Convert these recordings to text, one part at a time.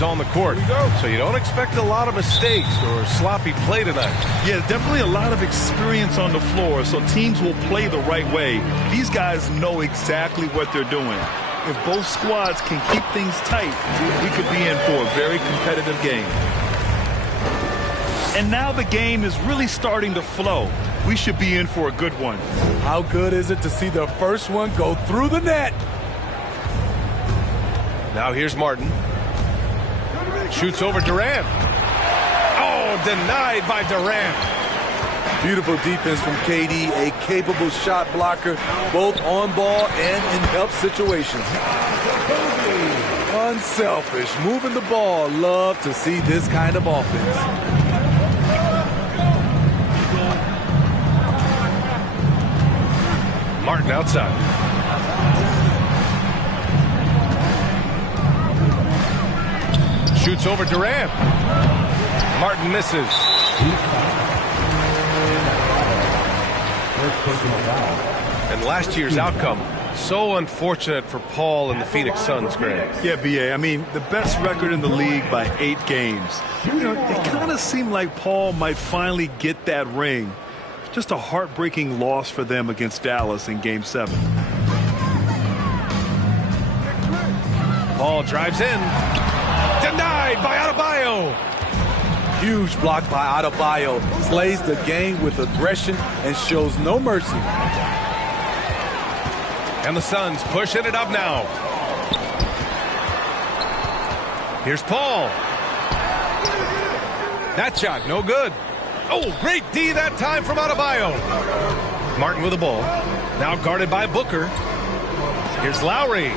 is on the court, so you don't expect a lot of mistakes or sloppy play tonight. Yeah, definitely a lot of experience on the floor, so teams will play the right way. These guys know exactly what they're doing. If both squads can keep things tight, we could be in for a very competitive game. And now the game is really starting to flow. We should be in for a good one. How good is it to see the first one go through the net? Now here's Martin. Shoots over Durant. Oh, denied by Durant. Beautiful defense from KD, a capable shot blocker, both on ball and in help situations. Unselfish, moving the ball. Love to see this kind of offense. Martin outside. Shoots over Durant. Martin misses. And last year's outcome, so unfortunate for Paul and the Phoenix Suns, Greg. Yeah, B.A., I mean, the best record in the league by 8 games. You know, it kind of seemed like Paul might finally get that ring. Just a heartbreaking loss for them against Dallas in Game 7. Paul drives in. Denied by Adebayo. Huge block by Adebayo. Slays the game with aggression and shows no mercy. And the Suns pushing it up now. Here's Paul. That shot, no good. Oh, great D that time from Adebayo. Martin with the ball. Now guarded by Booker. Here's Lowry.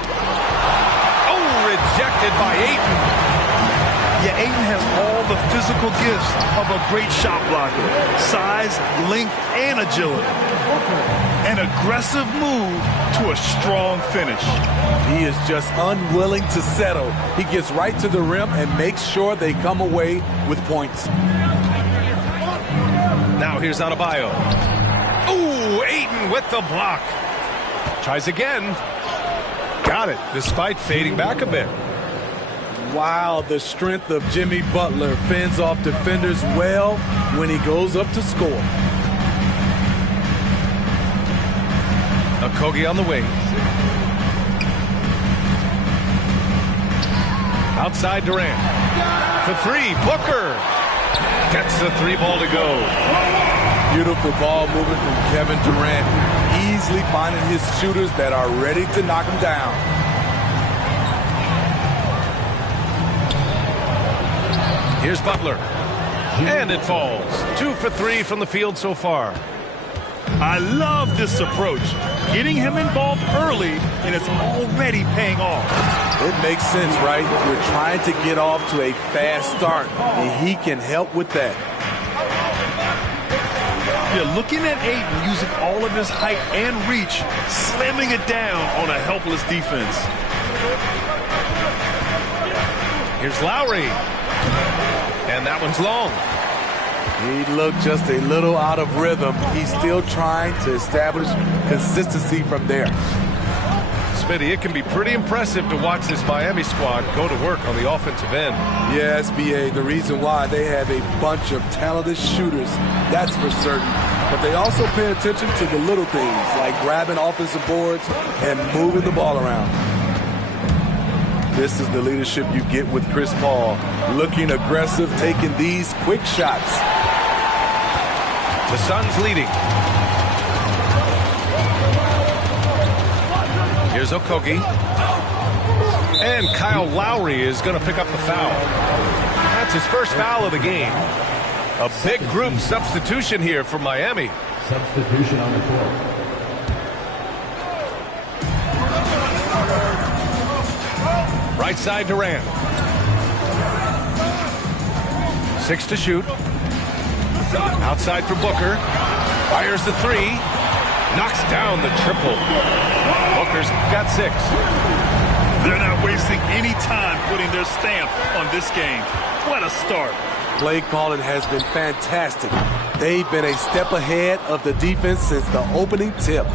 Oh, rejected by Ayton. Yeah, Ayton has all the physical gifts of a great shot blocker. Size, length, and agility. An aggressive move to a strong finish. He is just unwilling to settle. He gets right to the rim and makes sure they come away with points. Now here's Adebayo. Ooh, Ayton with the block. Tries again. Got it, despite fading back a bit. Wow, the strength of Jimmy Butler fends off defenders well when he goes up to score. Okogie on the wing. Outside Durant. For three, Booker. Gets the 3 ball to go. Beautiful ball movement from Kevin Durant. Easily finding his shooters that are ready to knock him down. Here's Butler. And it falls. 2 for 3 from the field so far. I love this approach. Getting him involved early, and it's already paying off. It makes sense, right? You're trying to get off to a fast start, and he can help with that. You're looking at Ayton using all of his height and reach, slamming it down on a helpless defense. Here's Lowry. And that one's long. He looked just a little out of rhythm. He's still trying to establish consistency from there. Smitty, it can be pretty impressive to watch this Miami squad go to work on the offensive end. Yes, B.A., the reason why they have a bunch of talented shooters, that's for certain. But they also pay attention to the little things, like grabbing offensive boards and moving the ball around. This is the leadership you get with Chris Paul. Looking aggressive, taking these quick shots. The Suns leading. Here's Okogie. And Kyle Lowry is going to pick up the foul. That's his first foul of the game. A big group substitution here for Miami. Substitution on the court. Right side Durant. 6 to shoot. Outside for Booker. Fires the 3. Knocks down the triple. Booker's got 6. They're not wasting any time putting their stamp on this game. What a start. Play calling has been fantastic. They've been a step ahead of the defense since the opening tip.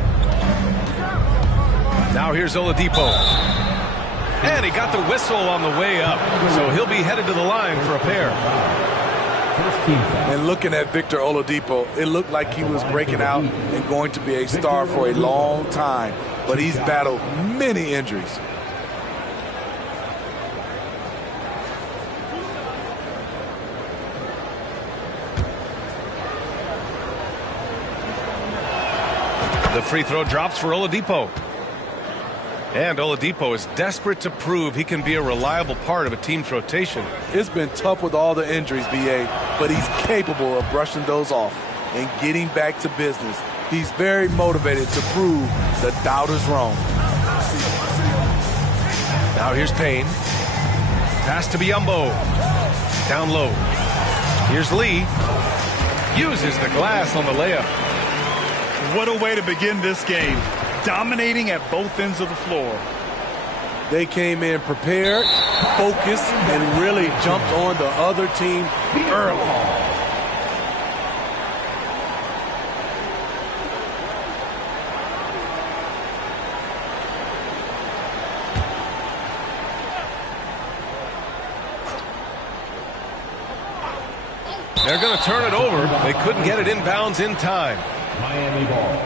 Now here's Oladipo. And he got the whistle on the way up, so he'll be headed to the line for a pair. And looking at Victor Oladipo, it looked like he was breaking out and going to be a star for a long time, but he's battled many injuries. The free throw drops for Oladipo. And Oladipo is desperate to prove he can be a reliable part of a team's rotation. It's been tough with all the injuries, B.A., but he's capable of brushing those off and getting back to business. He's very motivated to prove the doubters wrong. Now here's Payne. Pass to Biyombo. Down low. Here's Lee. Uses the glass on the layup. What a way to begin this game. Dominating at both ends of the floor. They came in prepared, focused, and really jumped on the other team early. They're going to turn it over. They couldn't get it inbounds in time. Miami ball.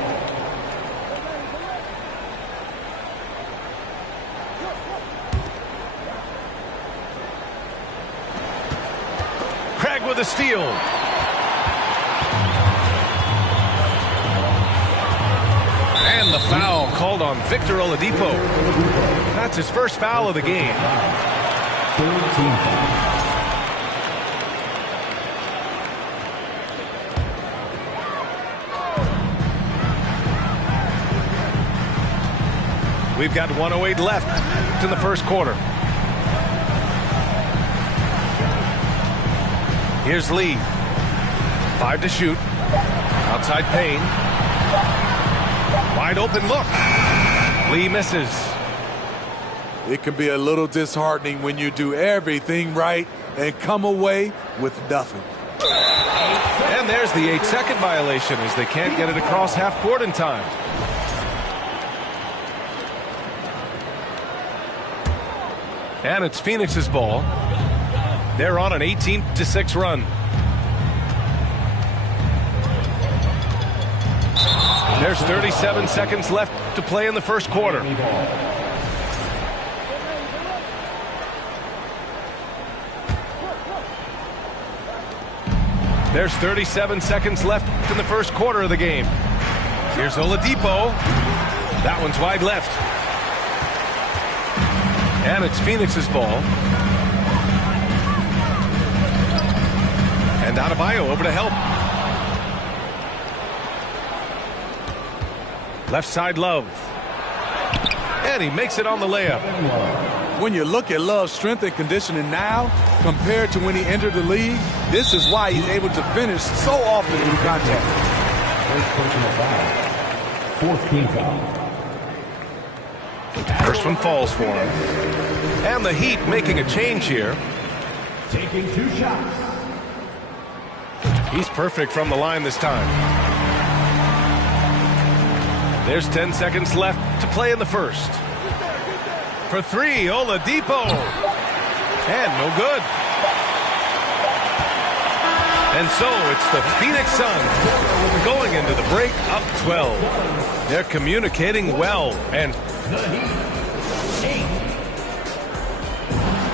Craig with a steal. And the foul called on Victor Oladipo. That's his first foul of the game. 13 foul. We've got 1:08 left in the first quarter. Here's Lee. 5 to shoot. Outside Payne. Wide open look. Lee misses. It can be a little disheartening when you do everything right and come away with nothing. And there's the 8-second violation as they can't get it across half court in time. And it's Phoenix's ball. They're on an 18-6 run. There's 37 seconds left to play in the first quarter. There's 37 seconds left in the first quarter of the game. Here's Oladipo. That one's wide left. And it's Phoenix's ball. And Adebayo over to help. Left side Love. And he makes it on the layup. When you look at Love's strength and conditioning now compared to when he entered the league, this is why he's able to finish so often in contact. Fourth team foul. First one falls for him. And the Heat making a change here. Taking 2 shots. He's perfect from the line this time. There's 10 seconds left to play in the first. For 3, Oladipo. And no good. And so it's the Phoenix Suns going into the break up 12. They're communicating well, and The Heat. 8.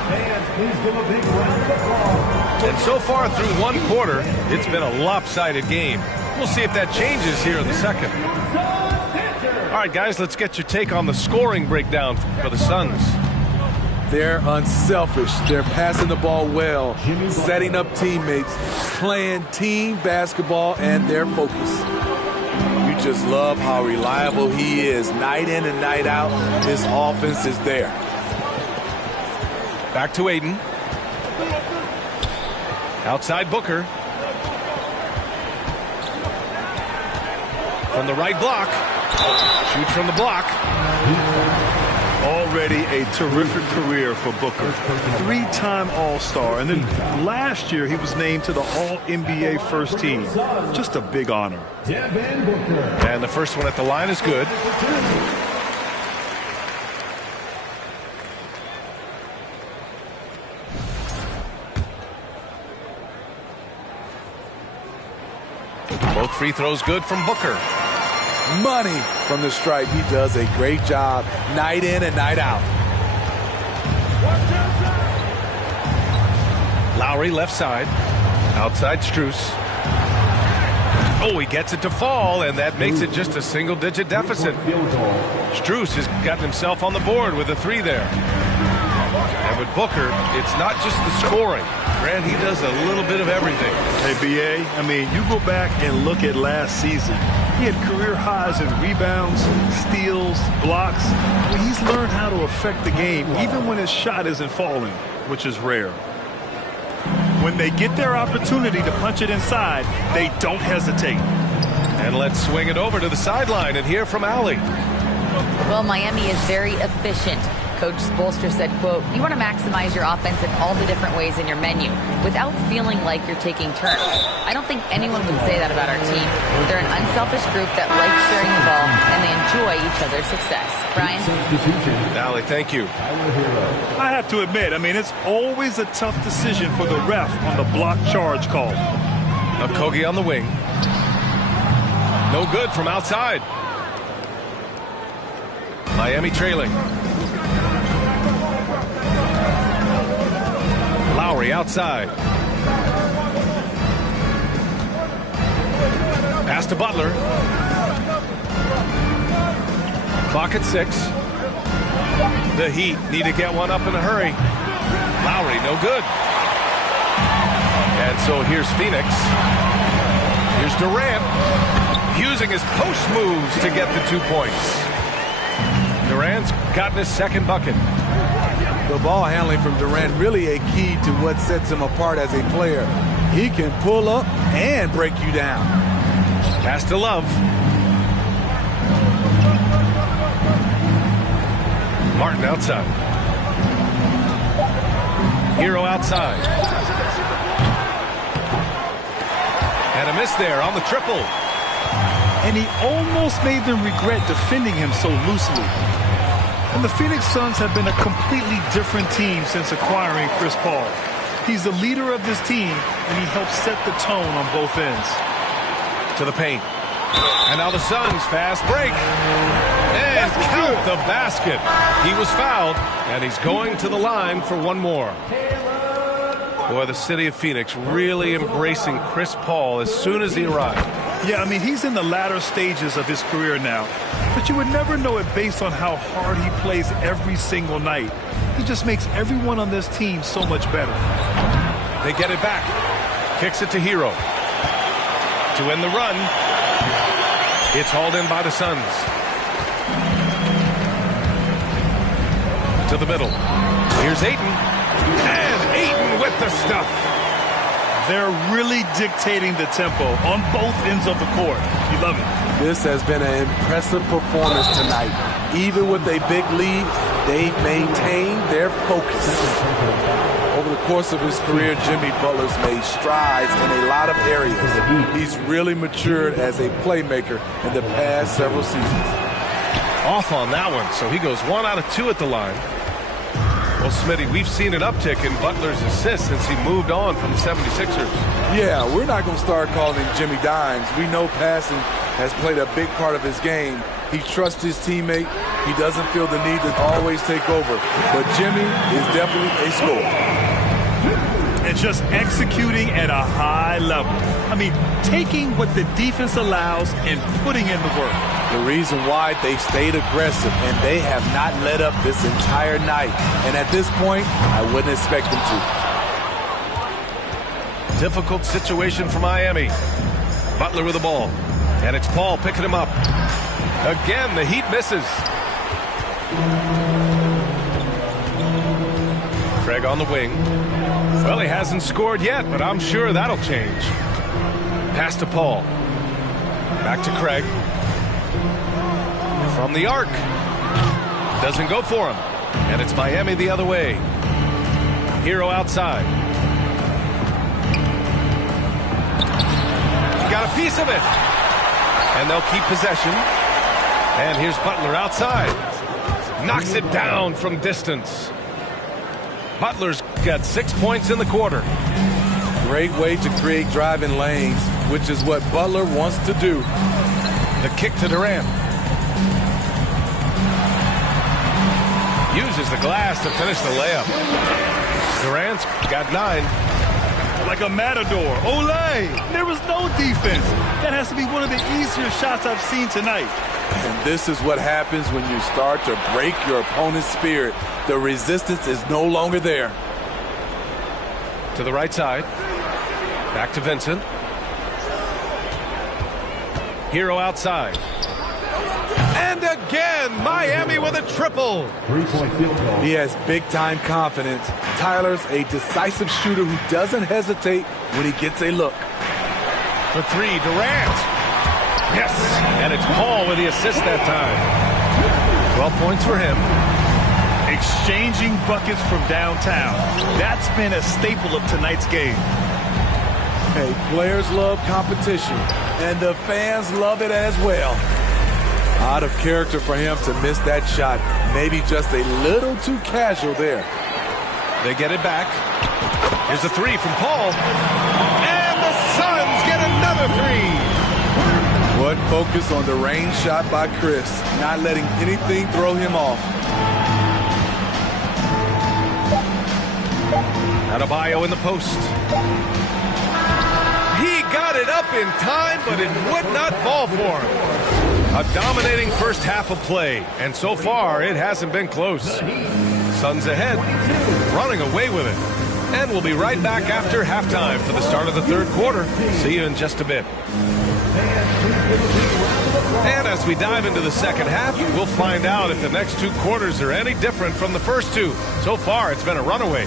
Fans, please give a big round of applause. And so far through one quarter, it's been a lopsided game. We'll see if that changes here in the second. All right, guys, let's get your take on the scoring breakdown for the Suns. They're unselfish. They're passing the ball well, setting up teammates, playing team basketball, and they're focused. You just love how reliable he is. Night in and night out, his offense is there. Back to Aiden. Outside Booker. From the right block. Shoots from the block. Already a terrific career for Booker. 3-time All-Star. And then last year he was named to the All-NBA first team. Just a big honor. Devin Booker. And the first one at the line is good. Both free throws good from Booker. Money from the stripe. He does a great job night in and night out. Lowry left side. Outside Strus. Oh, he gets it to fall, and that makes it just a single-digit deficit. Strus has gotten himself on the board with a 3 there. And with Booker, it's not just the scoring. Grant, he does a little bit of everything. Hey, B.A., I mean, you go back and look at last season. He had career highs in rebounds, steals, blocks. I mean, he's learned how to affect the game, even when his shot isn't falling, which is rare. When they get their opportunity to punch it inside, they don't hesitate. And let's swing it over to the sideline and hear from Allie. Well, Miami is very efficient. Coach Spoelstra said, quote, "You want to maximize your offense in all the different ways in your menu without feeling like you're taking turns." I don't think anyone would say that about our team. They're an unselfish group that likes sharing the ball, and they enjoy each other's success. Brian? Allie, thank you. I have to admit, I mean, it's always a tough decision for the ref on the block charge call. Okogie on the wing. No good from outside. Miami trailing. Lowry outside. Pass to Butler. Clock at 6. The Heat need to get one up in a hurry. Lowry, no good. And so here's Phoenix. Here's Durant using his post moves to get the 2 points. Durant's gotten his second bucket. The ball handling from Durant really a key to what sets him apart as a player. He can pull up and break you down. Pass to Love. Martin outside. Hero outside. And a miss there on the triple. And he almost made them regret defending him so loosely. And the Phoenix Suns have been a completely different team since acquiring Chris Paul. He's the leader of this team, and he helps set the tone on both ends. To the paint. And now the Suns fast break. And count the basket. He was fouled, and he's going to the line for one more. Boy, the city of Phoenix really embracing Chris Paul as soon as he arrived. Yeah, I mean, he's in the latter stages of his career now. But you would never know it based on how hard he plays every single night. He just makes everyone on this team so much better. They get it back. Kicks it to Hero. To end the run. It's hauled in by the Suns. To the middle. Here's Ayton. And Ayton with the stuff. They're really dictating the tempo on both ends of the court. You love it. This has been an impressive performance tonight. Even with a big lead, they've maintained their focus. Over the course of his career, Jimmy Butler's made strides in a lot of areas. He's really matured as a playmaker in the past several seasons. Off on that one, so he goes 1 out of 2 at the line. Well, Smitty, we've seen an uptick in Butler's assists since he moved on from the 76ers. Yeah, we're not going to start calling him Jimmy Dimes. We know passing has played a big part of his game. He trusts his teammate. He doesn't feel the need to always take over. But Jimmy is definitely a scorer. And just executing at a high level. I mean, taking what the defense allows and putting in the work. The reason why they've stayed aggressive and they have not let up this entire night. And at this point, I wouldn't expect them to. Difficult situation for Miami. Butler with the ball. And it's Paul picking him up. Again, the Heat misses. Craig on the wing. Well, he hasn't scored yet, but I'm sure that'll change. Pass to Paul. Back to Craig. From the arc. Doesn't go for him. And it's Miami the other way. Hero outside. Got a piece of it. And they'll keep possession. And here's Butler outside. Knocks it down from distance. Butler's got 6 points in the quarter. Great way to create driving lanes. which is what Butler wants to do. The kick to Durant. Uses the glass to finish the layup. Durant's got 9. Like a matador. Olay! There was no defense. That has to be one of the easier shots I've seen tonight. And this is what happens when you start to break your opponent's spirit. The resistance is no longer there. To the right side. Back to Vincent. Hero outside. And again, Miami with a triple. 3-point field goal. He has big-time confidence. Tyler's a decisive shooter who doesn't hesitate when he gets a look. For 3, Durant. Yes, and it's Paul with the assist that time. 12 points for him. Exchanging buckets from downtown. That's been a staple of tonight's game. Hey, players love competition, and the fans love it as well. Out of character for him to miss that shot. Maybe just a little too casual there. They get it back. Here's a 3 from Paul. And the Suns get another 3. What focus on the range shot by Chris, not letting anything throw him off. Adebayo in the post. He got it up in time, but it would not fall for him. A dominating first half of play, and so far it hasn't been close. Suns ahead, running away with it. And we'll be right back after halftime for the start of the third quarter. See you in just a bit. And as we dive into the second half, we'll find out if the next 2 quarters are any different from the first 2. So far, it's been a runaway.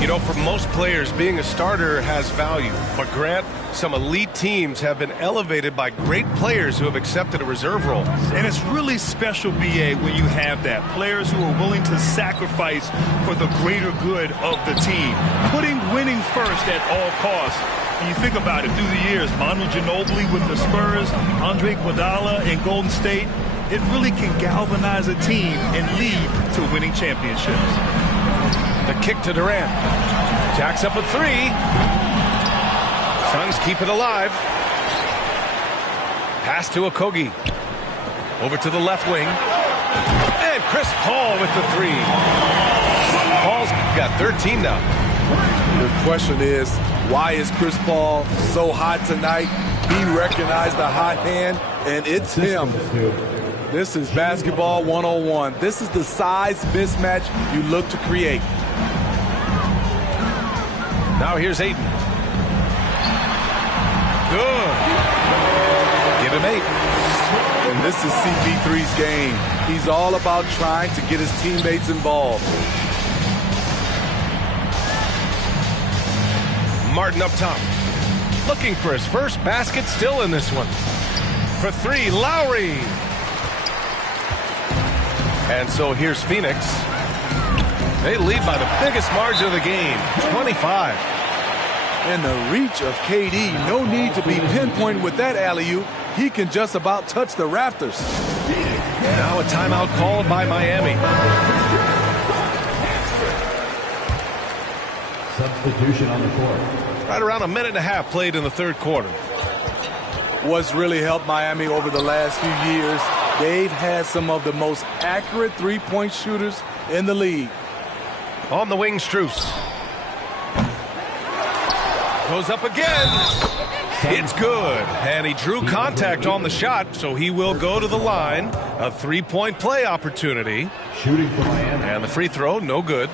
You know, for most players, being a starter has value. But Grant, some elite teams have been elevated by great players who have accepted a reserve role. And it's really special, B.A., when you have that. Players who are willing to sacrifice for the greater good of the team. Putting winning first at all costs. And you think about it through the years, Manu Ginobili with the Spurs, Andre Iguodala in Golden State, it really can galvanize a team and lead to winning championships. The kick to Durant. Jacks up a 3. Suns keep it alive. Pass to Okogie. Over to the left wing. And Chris Paul with the 3. Paul's got 13 now. The question is, why is Chris Paul so hot tonight? He recognized the hot hand, and it's him. This is basketball 101. This is the size mismatch you look to create. Now here's Ayton. Good. Give him 8. And this is CP3's game. He's all about trying to get his teammates involved. Martin up top. Looking for his first basket, still in this one. For 3, Lowry. And so here's Phoenix. They lead by the biggest margin of the game, 25. And the reach of KD, no need to be pinpointed with that alley-oop. He can just about touch the rafters. Now a timeout called by Miami. Substitution on the court. Right around a minute and a half played in the third quarter. What's really helped Miami over the last few years, they've had some of the most accurate three-point shooters in the league. On the wing, Strus. Goes up again. It's good. And he drew contact on the shot, so he will go to the line. A 3-point play opportunity. Shooting for Miami. And the free throw, no good.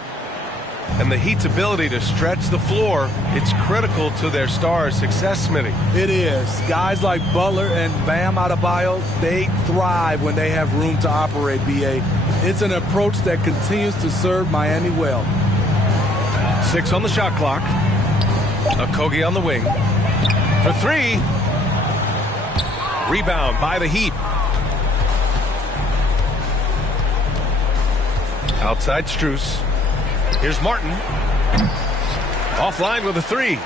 And the Heat's ability to stretch the floor, it's critical to their stars' success, Smitty. It is. Guys like Butler and Bam Adebayo, they thrive when they have room to operate, B.A. It's an approach that continues to serve Miami well. 6 on the shot clock. Okogie on the wing. For 3. Rebound by the Heat. Outside Strus. Here's Martin. Offline with a 3.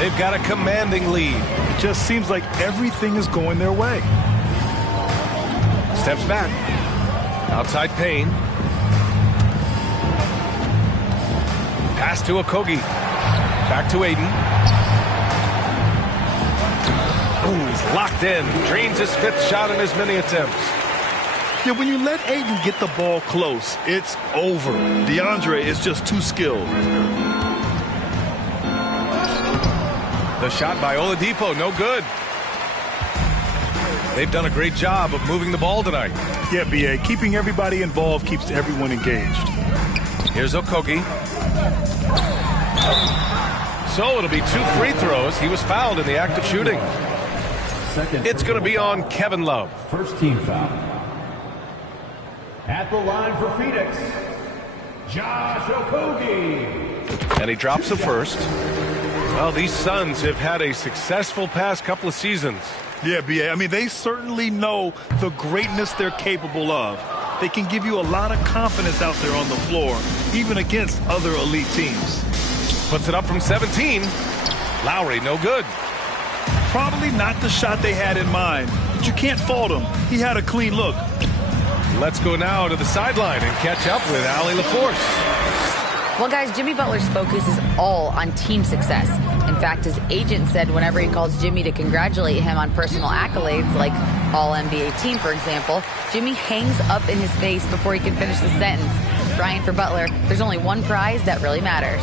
They've got a commanding lead. It just seems like everything is going their way. Steps back. Outside Payne. Pass to Okogie. Back to Ayton. Ooh, he's locked in. Drains his 5th shot in as many attempts. Yeah, when you let Ayton get the ball close, it's over. DeAndre is just too skilled. The shot by Oladipo, no good. They've done a great job of moving the ball tonight. Yeah, B.A., keeping everybody involved keeps everyone engaged. Here's Okogie. So it'll be 2 free throws. He was fouled in the act of shooting. It's going to be on Kevin Love. First team foul. At the line for Phoenix, Josh Okogie. And he drops the first. Well, these Suns have had a successful past couple of seasons. Yeah, B.A., I mean, they certainly know the greatness they're capable of. They can give you a lot of confidence out there on the floor, even against other elite teams. Puts it up from 17. Lowry, no good. Probably not the shot they had in mind, but you can't fault him. He had a clean look. Let's go now to the sideline and catch up with Allie LaForce. Well, guys, Jimmy Butler's focus is all on team success. In fact, his agent said whenever he calls Jimmy to congratulate him on personal accolades, like All-NBA team, for example, Jimmy hangs up in his face before he can finish the sentence. Brian, for Butler, there's only one prize that really matters.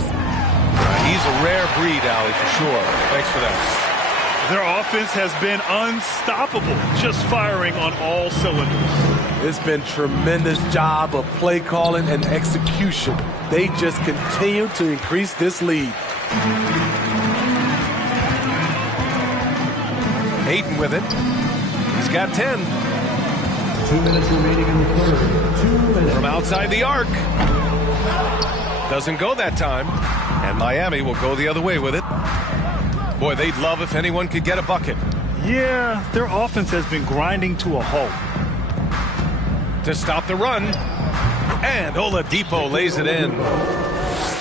He's a rare breed, Allie, for sure. Thanks for that. Their offense has been unstoppable, just firing on all cylinders. It's been tremendous job of play calling and execution. They just continue to increase this lead. Ayton with it. He's got 10. 2 minutes remaining in the third. 2 minutes. From outside the arc. Doesn't go that time. And Miami will go the other way with it. Boy, they'd love if anyone could get a bucket. Yeah, their offense has been grinding to a halt. To stop the run. And Oladipo lays it in.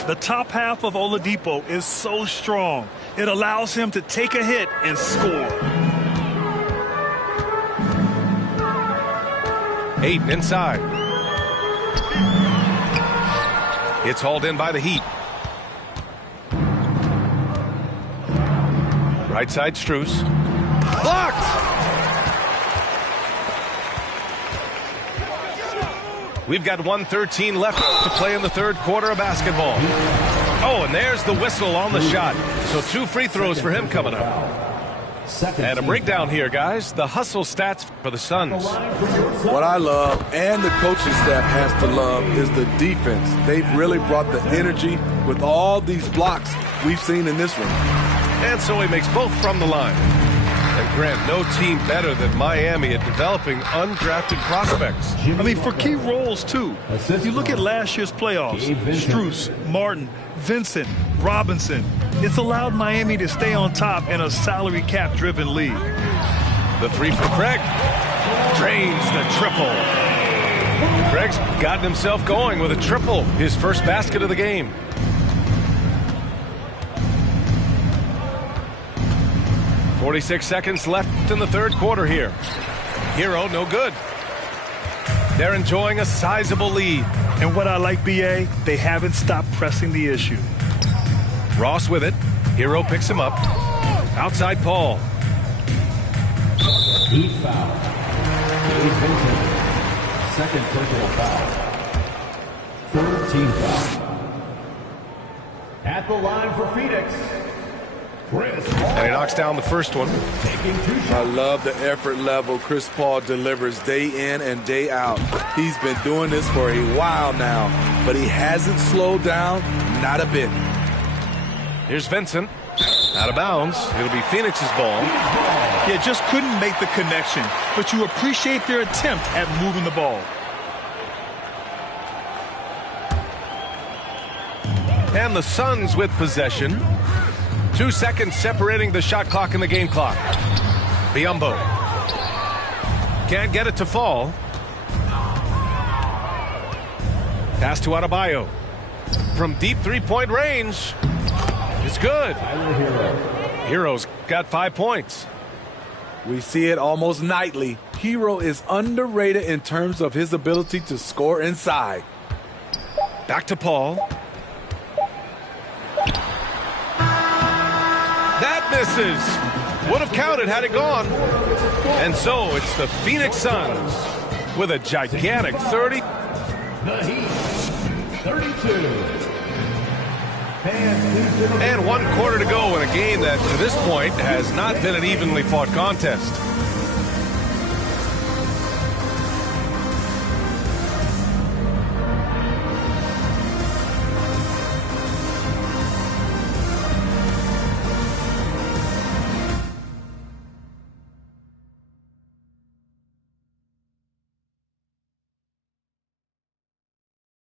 The top half of Oladipo is so strong. It allows him to take a hit and score. Ayton inside. It's hauled in by the Heat. Right side, Strus. Blocked! We've got 1:13 left to play in the third quarter of basketball. Oh, and there's the whistle on the shot. So 2 free throws for him coming up. And a breakdown here, guys. The hustle stats for the Suns. What I love, and the coaching staff has to love, is the defense. They've really brought the energy with all these blocks we've seen in this one. And so he makes both from the line. And Grant, no team better than Miami at developing undrafted prospects. I mean, for key roles, too. If you look at last year's playoffs, Strus, Martin, Vincent, Robinson, it's allowed Miami to stay on top in a salary cap-driven league. The 3 for Craig. Drains the triple. Craig's gotten himself going with a triple, his first basket of the game. .46 seconds left in the third quarter here. Hero, no good. They're enjoying a sizable lead. And what I like, B.A., they haven't stopped pressing the issue. Ross with it. Hero picks him up. Outside Paul. Heat foul. Gabe Vincent. Second personal foul. Third team foul. At the line for Phoenix, Chris Paul. And he knocks down the first one. Taking 2 shots. I love the effort level Chris Paul delivers day in and day out. He's been doing this for a while now, but he hasn't slowed down, not a bit. Here's Vincent. Out of bounds. It'll be Phoenix's ball. Yeah, just couldn't make the connection, but you appreciate their attempt at moving the ball. And the Suns with possession. 2 seconds separating the shot clock and the game clock. Biyombo. Can't get it to fall. Pass to Adebayo. From deep three-point range. It's good. Hero's got 5 points. We see it almost nightly. Hero is underrated in terms of his ability to score inside. Back to Paul. That misses. would have counted had it gone. And so it's the Phoenix Suns with a gigantic 30. The Heat, 32. And 1 quarter to go in a game that, to this point, has not been an evenly fought contest.